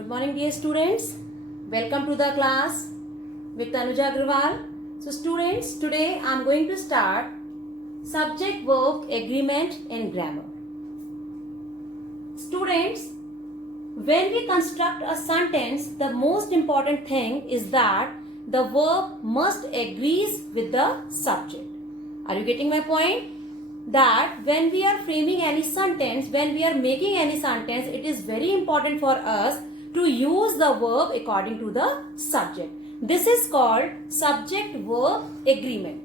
Good morning, dear students. Welcome to the class with Tanuja Agrawal. So students, today I am going to start subject verb agreement in grammar. Students, when we construct a sentence, the most important thing is that the verb must agree with the subject. Are you getting my point? That when we are framing any sentence, when we are making any sentence, it is very important for us to use the verb according to the subject. This is called subject verb agreement.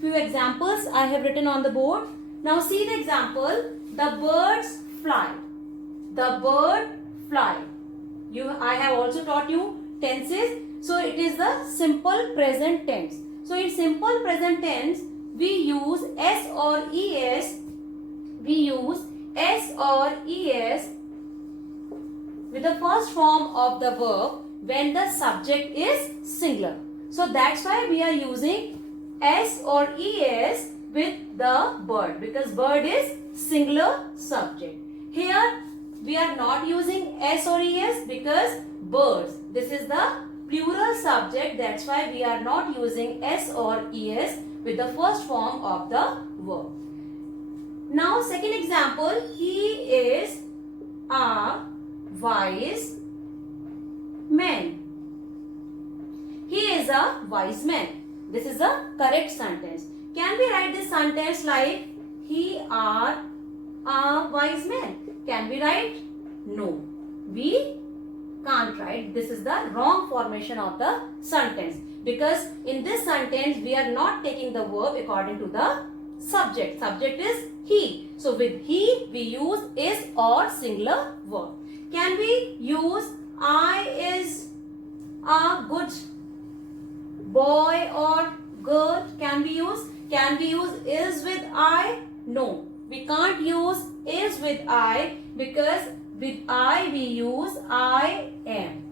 Few examples I have written on the board. Now see the example. The birds fly. The bird fly. I have also taught you tenses. So it is the simple present tense. So in simple present tense, we use S or ES. We use S or ES with the first form of the verb when the subject is singular. So that's why we are using S or ES with the bird, because bird is singular subject. Here we are not using S or ES because birds. This is the plural subject. That's why we are not using S or ES with the first form of the verb. Now second example, he is a wise man. He is a wise man. This is a correct sentence. Can we write this sentence like he are a wise man? Can we write? No. We can't write. This is the wrong formation of the sentence. Because in this sentence, we are not taking the verb according to the subject. Subject is he. So with he, we use is or singular verb. Can we use I is a good boy or girl? Can we use is with I? No. We can't use is with I because with I we use I am.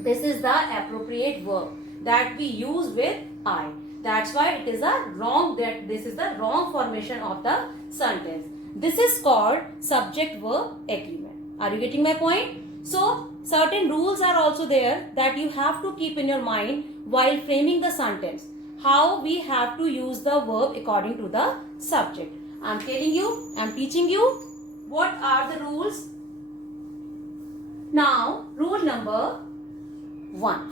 This is the appropriate verb that we use with I. That's why it is this is the wrong formation of the sentence. This is called subject verb agreement. Are you getting my point? So certain rules are also there that you have to keep in your mind while framing the sentence. How we have to use the verb according to the subject. I am telling you, I am teaching you what are the rules. Now rule number 1.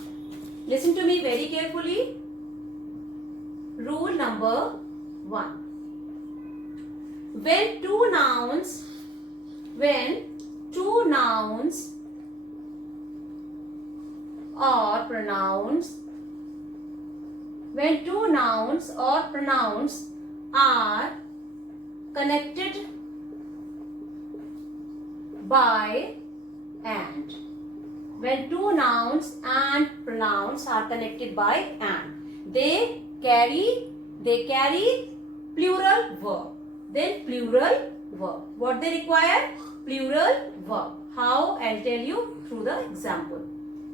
Listen to me very carefully. Rule number 1. When two nouns or pronouns are connected by and. When two nouns and pronouns are connected by and, they carry plural verb. Then plural verb. What they require? Plural verb. How? I'll tell you through the example.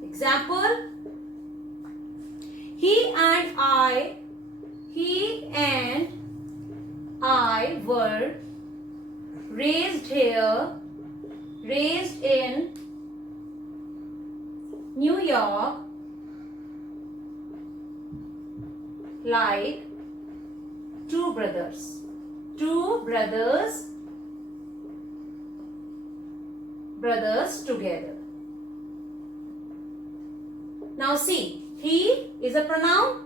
Example: he and I were raised in New York like two brothers together. Now see, he is a pronoun,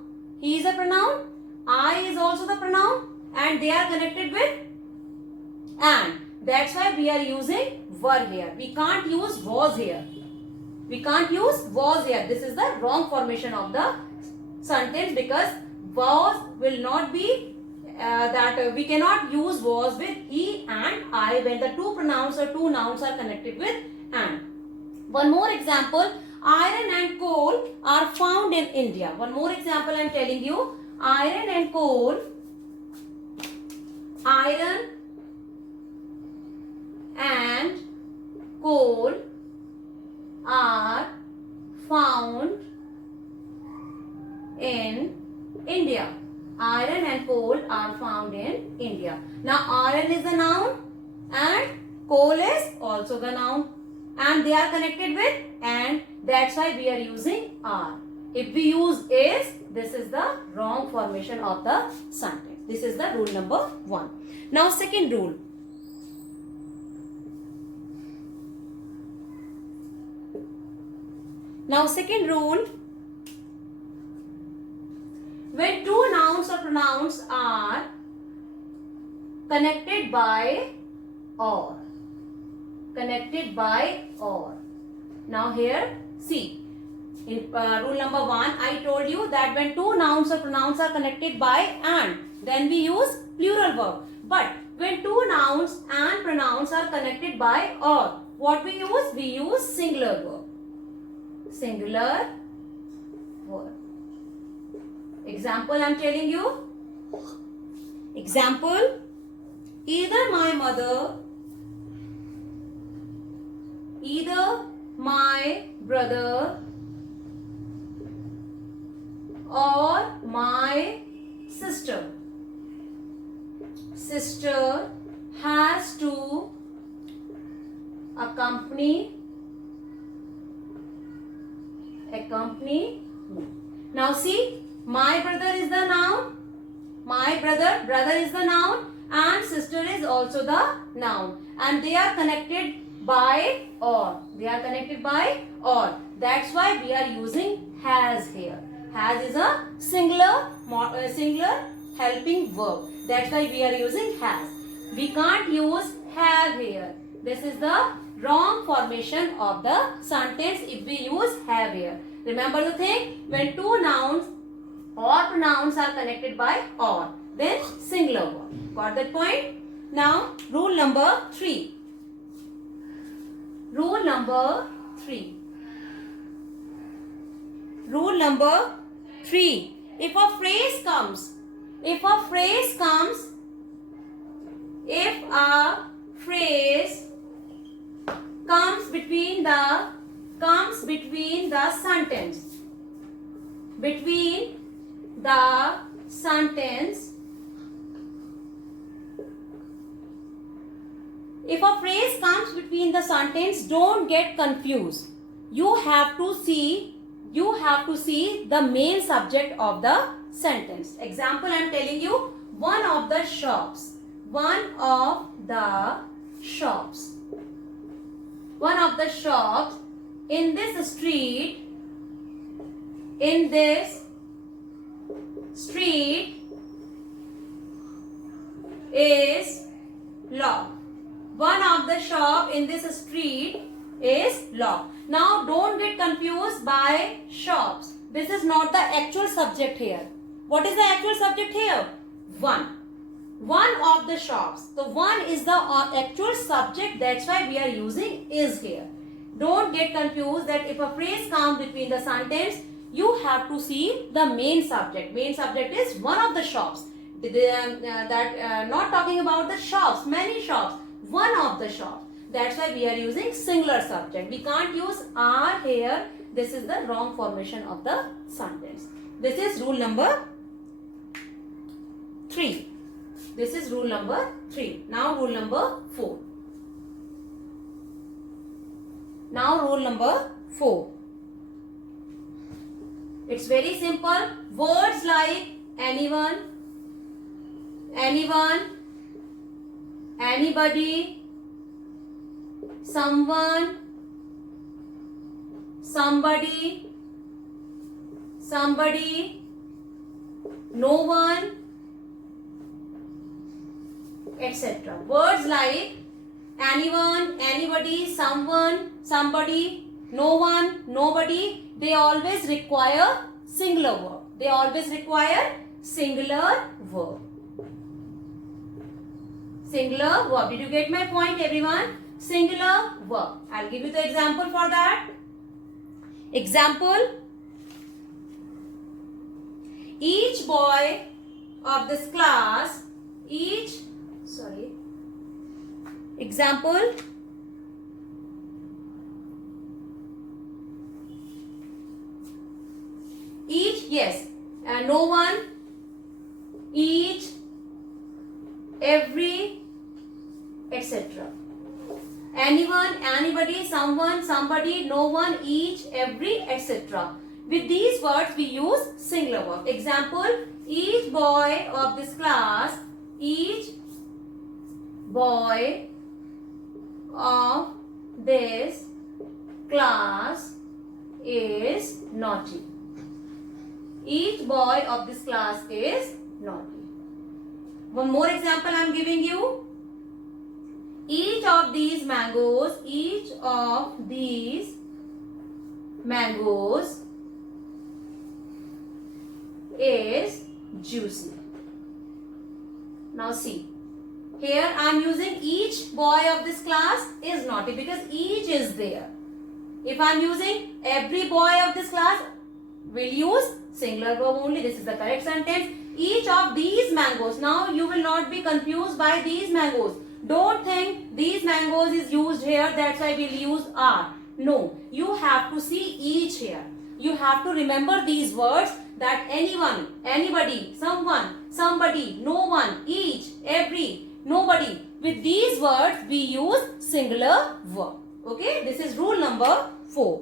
I is also the pronoun, and they are connected with and. That's why we are using were here. We can't use was here. This is the wrong formation of the sentence because was will not be we cannot use was with he and I when the two pronouns or two nouns are connected with and. One more example: iron and coal are found in India. One more example I am telling you: iron and coal are found in India. Iron and coal are found in India. Now iron is a noun and coal is also the noun. and they are connected with and, that's why we are using are. If we use is, this is the wrong formation of the sentence. This is the rule number 1. Now second rule. Now second rule, when two nouns or pronouns are connected by or. Connected by or. Now here, see, in rule number 1, I told you that when two nouns or pronouns are connected by and, then we use plural verb. But when two nouns and pronouns are connected by or, what we use? We use singular verb. Singular verb. Example I am telling you. Example, either my mother, either my brother, or my sister. Sister has to accompany me. Now see, my brother is the noun. My brother is the noun, and sister is also the noun, and they are connected by or. They are connected by or. That's why we are using has here. Has is a singular helping verb. That's why we are using has. We can't use have here. This is the wrong formation of the sentence if we use have here. Remember the thing, when two nouns or pronouns are connected by or, then singular verb. Got that point? Now rule number 3. Rule number 3. Rule number 3. If a phrase comes between the sentence. Between the sentence. If a phrase comes between the sentence, don't get confused. You have to see the main subject of the sentence. Example I am telling you, one of the shops. One of the shops. One of the shops in this street. In this street is locked. One of the shop in this street is locked. Now don't get confused by shops. This is not the actual subject here. What is the actual subject here? One. One of the shops. So one is the actual subject. That's why we are using is here. Don't get confused that if a phrase comes between the sentence, you have to see the main subject. Main subject is one of the shops. Not talking about the shops, many shops. One of the shops. That's why we are using singular subject. We can't use are here. This is the wrong formation of the sentence. This is rule number 3. This is rule number 3. Now rule number 4. Now rule number 4. It's very simple. Words like anyone, anybody, someone, somebody, no one, etc. Words like anyone, anybody, someone, somebody, no one, nobody, they always require singular verb. They always require singular verb. Singular verb. Did you get my point, everyone? Singular verb. I'll give you the example for that. Example. Each boy of this class, example. No one, each, every, etc. Anyone, anybody, someone, somebody, no one, each, every, etc. With these words we use singular verb. Example, each boy of this class, each boy of this class is naughty. Each boy of this class is naughty. One more example I am giving you. Each of these mangoes is juicy. Now see, here I am using each boy of this class is naughty because each is there. If I am using every boy of this class, we'll use singular verb only. This is the correct sentence. Each of these mangoes. Now you will not be confused by these mangoes. Don't think these mangoes is used here, that's why we'll use are. No, you have to see each here. You have to remember these words, that anyone, anybody, someone, somebody, no one, each, every, nobody. With these words we use singular verb. Okay, this is rule number 4.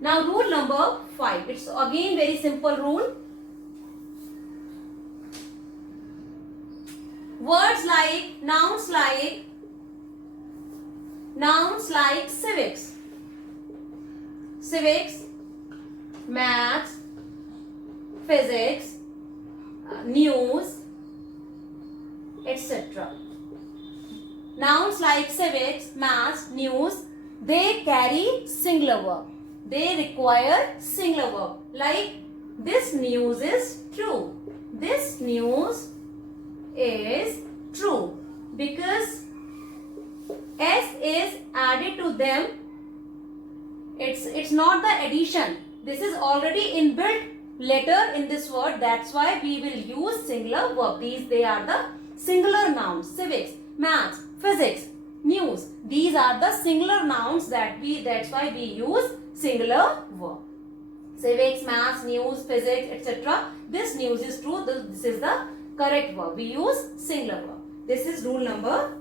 Now rule number 5. It's again very simple rule. Words like nouns like civics, maths, physics, news, etc. Nouns like civics, maths, news, they carry singular verb. They require singular verb. Like, this news is true. This news is true because S is added to them. It's not the addition. This is already inbuilt letter in this word. That's why we will use singular verb. They are the singular nouns. Civics, maths, physics, news. These are the singular nouns that's why we use singular verb. Civics, maths, news, physics, etc. This news is true. This is the correct verb. We use singular verb. This is rule number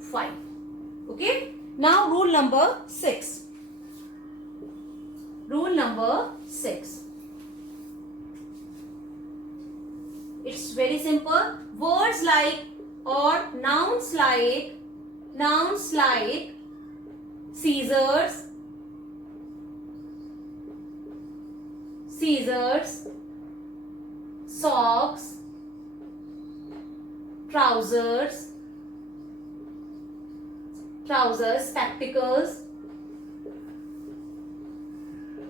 5. Okay. Now rule number 6. Rule number 6. It's very simple. Words like or nouns like scissors, socks, trousers, spectacles,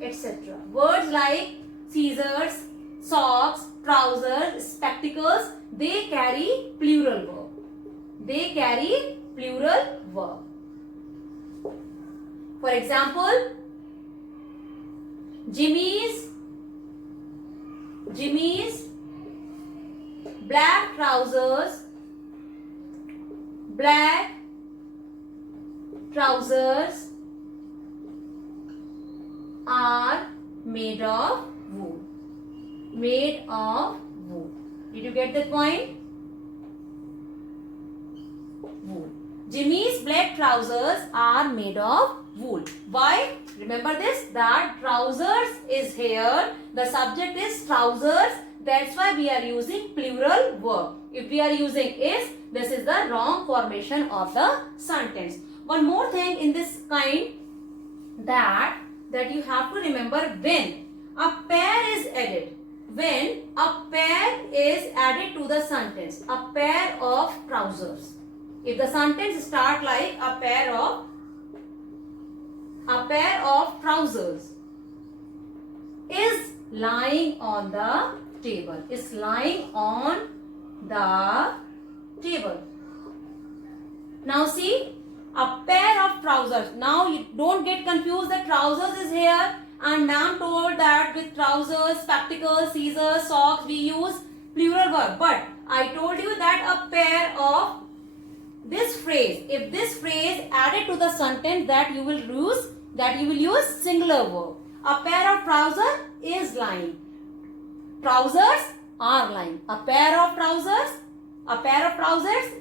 etc. Words like scissors, socks, trousers, spectacles, they carry plural verb. For example, Jimmy's black trousers are made of wool. Did you get that point? Wool. Jimmy's black trousers are made of wool. Why? Remember this, that trousers is here. The subject is trousers. That's why we are using plural verb. If we are using is, this is the wrong formation of the sentence. One more thing in this kind, that you have to remember when a pair is added. When a pair is added to the sentence, a pair of trousers. If the sentence start like a pair of trousers is lying on the table. Now see, a pair of trousers. Now you don't get confused that trousers is here and ma'am told that with trousers, spectacles, scissors, socks we use plural verb. But I told you that a pair of this phrase, if this phrase added to the sentence, that you will use singular verb. A pair of trousers is lying. Trousers are lying. A pair of trousers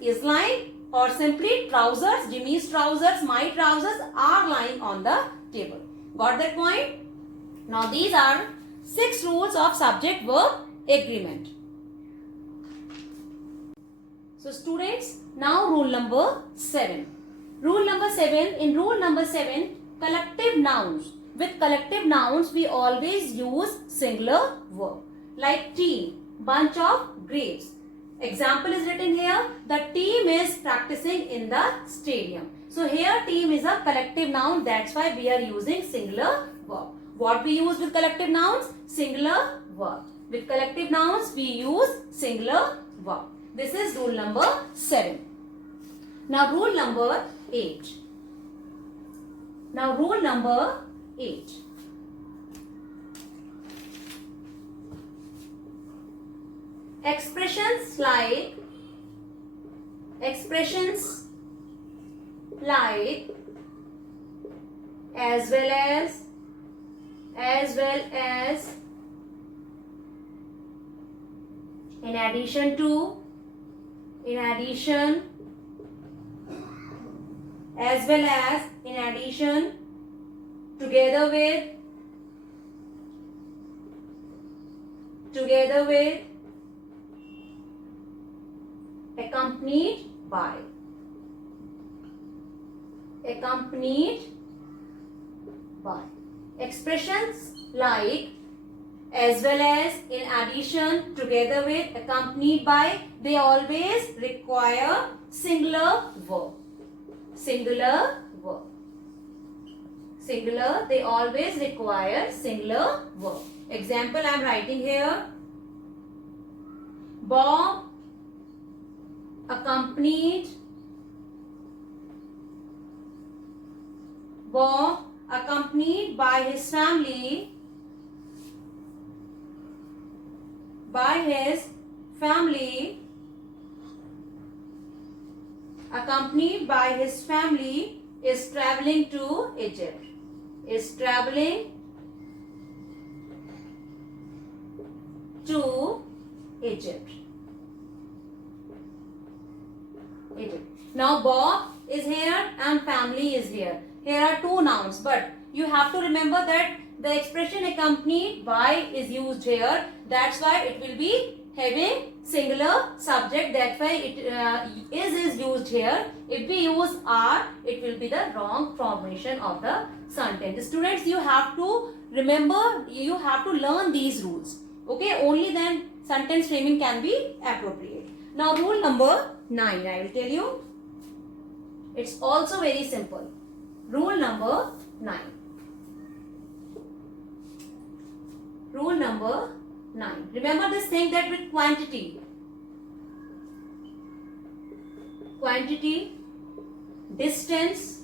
is lying. or simply trousers, Jimmy's trousers, my trousers are lying on the table. Got that point? Now these are 6 rules of subject verb agreement. So students, now rule number 7. Rule number 7, in rule number 7, collective nouns. With collective nouns, we always use singular verb. Like team, bunch of grapes. Example is written here. The team is practicing in the stadium. So here team is a collective noun. That's why we are using singular verb. What we use with collective nouns? Singular verb. With collective nouns, we use singular verb. This is rule number 7. Now rule number 8. Now rule number 8. Expressions like as well as, in addition to, as well as, in addition, together with, accompanied by, expressions like as well as, in addition, together with, accompanied by, they always require singular verb. They always require singular verb. Example I am writing here. Bob accompanied by his family is traveling to Egypt. Now Bob is here and family is here. Here are 2 nouns, but you have to remember that the expression accompanied by is used here. That's why it will be having singular subject. That's why it is used here. If we use are, it will be the wrong formation of the sentence. Students, you have to remember, you have to learn these rules. Okay, only then sentence framing can be appropriate. Now rule number 9, I will tell you. It's also very simple. Rule number 9. Rule number 9. Remember this thing that with quantity, distance,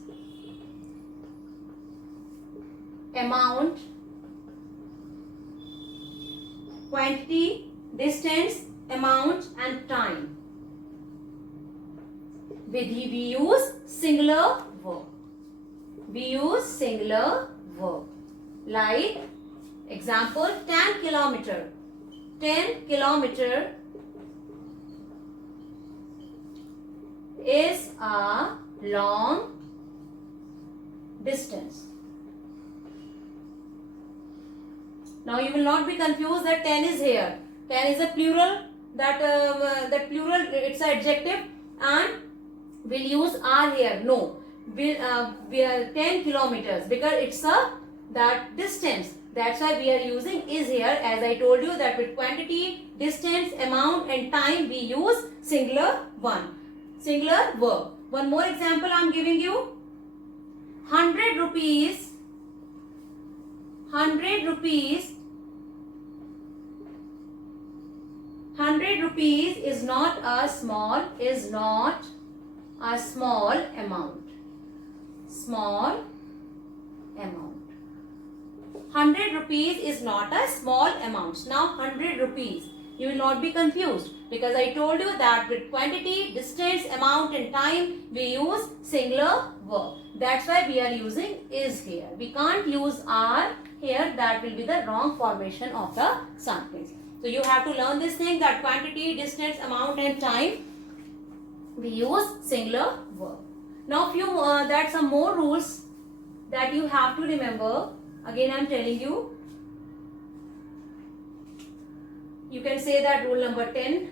amount, quantity, distance, amount and time. We use singular verb. Like example, 10 kilometer. 10 kilometer is a long distance. Now you will not be confused that 10 is here. 10 is a plural. That plural, it's an adjective, and we'll use are here. No, we are 10 kilometers because it's that distance. That's why we are using is here. As I told you that with quantity, distance, amount and time we use singular verb. One more example I am giving you. 100 rupees. 100 rupees is not a small amount. 100 rupees is not a small amount. Now 100 rupees. You will not be confused because I told you that with quantity, distance, amount and time we use singular verb. That's why we are using is here. We can't use are here. That will be the wrong formation of the sentence. So you have to learn this thing that quantity, distance, amount and time we use singular verb. Now few that some more rules that you have to remember. Again I am telling you. You can say that rule number 10.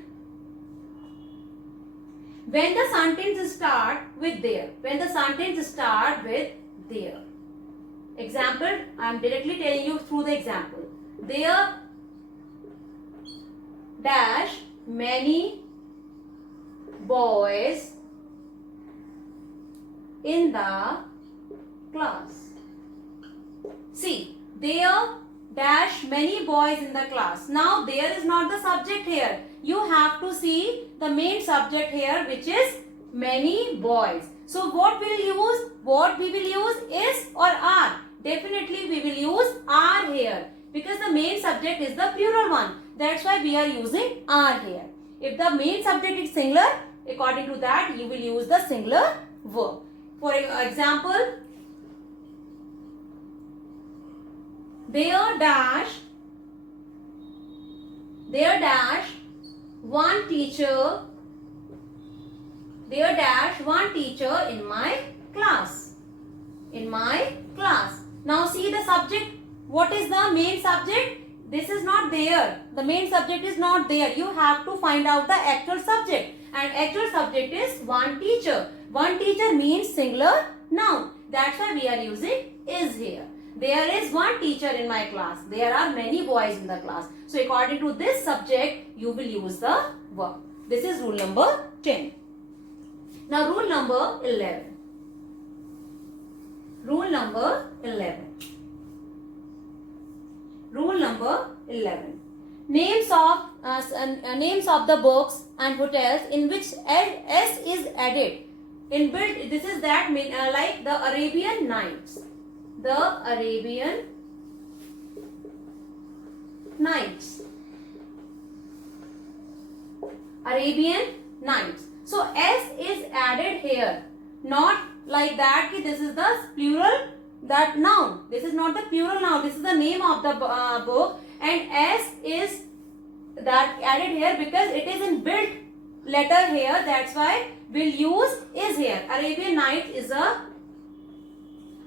When the sentence start with there. When the sentence start with there. Example, I am directly telling you through the example. There dash many boys in the class. See, there dash many boys in the class. Now there is not the subject here. You have to see the main subject here, which is many boys. So what we will use is or are. Definitely we will use are here because the main subject is the plural one. That's why we are using are here. If the main subject is singular, according to that you will use the singular verb. For example, there dash one teacher in my class. Now see the subject. What is the main subject? This is not there. The main subject is not there. You have to find out the actual subject. And actual subject is one teacher. One teacher means singular noun. That's why we are using is here. There is one teacher in my class. There are many boys in the class. So according to this subject, you will use the verb. This is rule number 10. Now rule number 11. Rule number 11. Names of the books and hotels in which S is added. Inbuilt, this is that like the Arabian Nights. The Arabian Nights. So S is added here. Not like that. This is the plural that noun. This is not the plural noun. This is the name of the book. And S is that added here because it is in built letter here. That's why we'll use is here. Arabian Nights is a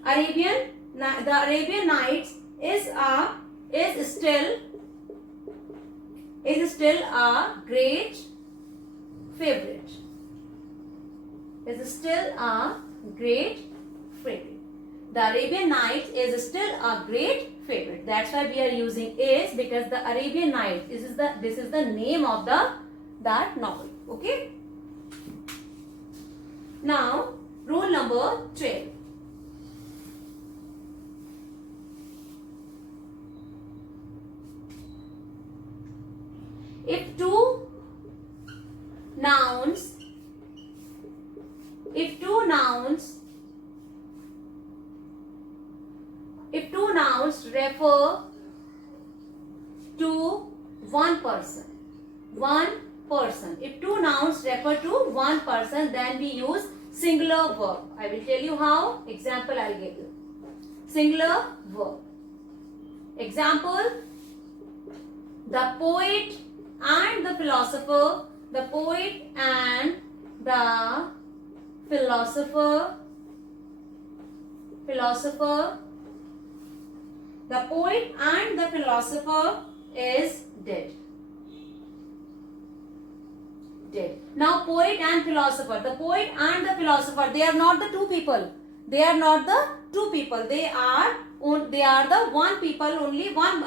the Arabian Nights is still a great favorite. The Arabian Nights is still a great favorite. That's why we are using is because the Arabian Nights this is the name of that novel. Okay. Now rule number 12. If two nouns refer to one person. If two nouns refer to one person, then we use singular verb. I will tell you how. Example I will give you. Singular verb. Example, the poet and the philosopher. The poet and the philosopher. The poet and the philosopher is dead. Now poet and philosopher. The poet and the philosopher, they are not the two people. They are the one people, only one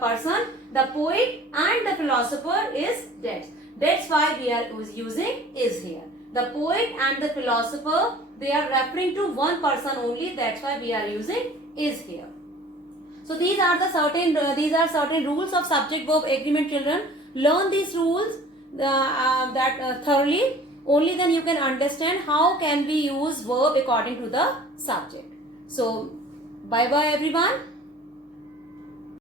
person. The poet and the philosopher is dead. That's why we are using is here. The poet and the philosopher, they are referring to one person only. That's why we are using is here. So these are certain rules of subject verb agreement, children. Learn these rules thoroughly. Only then you can understand how can we use verb according to the subject. So bye bye everyone.